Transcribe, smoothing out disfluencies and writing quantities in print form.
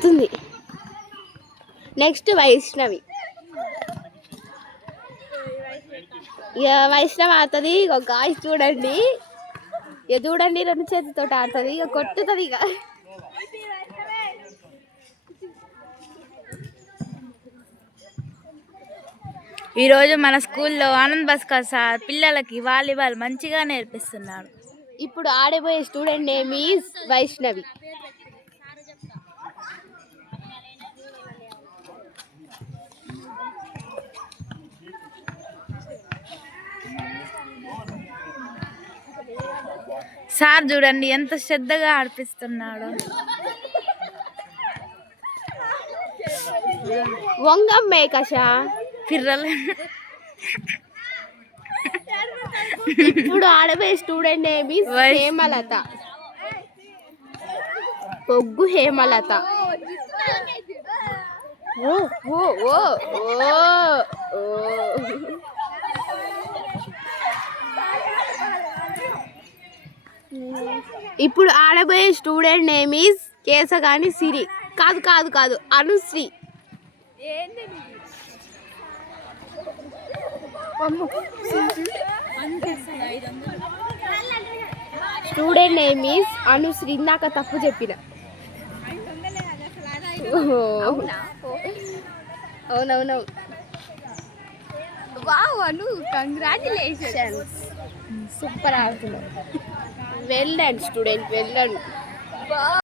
ఆడుతుంది. నెక్స్ట్ వైష్ణవి. ఇక వైష్ణవి ఆడుతుంది. ఒక గాయ చూడండి, ఇక చూడండి 2 చేతితో ఆడుతుంది. ఇక కొట్టుతుంది. ఇక ఈరోజు మన స్కూల్లో ఆనంద్ భాస్కర్ సార్ పిల్లలకి వాలీబాల్ మంచిగా నేర్పిస్తున్నాడు. ఇప్పుడు ఆడబోయే student name is Vaishnavi. Sir చూడండి ఎంత శ్రద్ధగా ఆడిపిస్తున్నాడు. వంగమ్మే కషా పిర్రలు. ఇప్పుడు ఆడబోయే స్టూడెంట్ నేమ్ ఈజ్ హేమలత. పొగ్గు హేమలత. ఓ ఓ ఓ ఓ. ఇప్పుడు ఆడబోయే student name is Keshagani Siri. కాదు కాదు కాదు Anushree. Student name is Anushree. ఇందాక తప్పు చెప్పిన. అవునవును. Wow Anu, congratulations. సూపర్ ఆడుతున్నావు. Well done student, well done.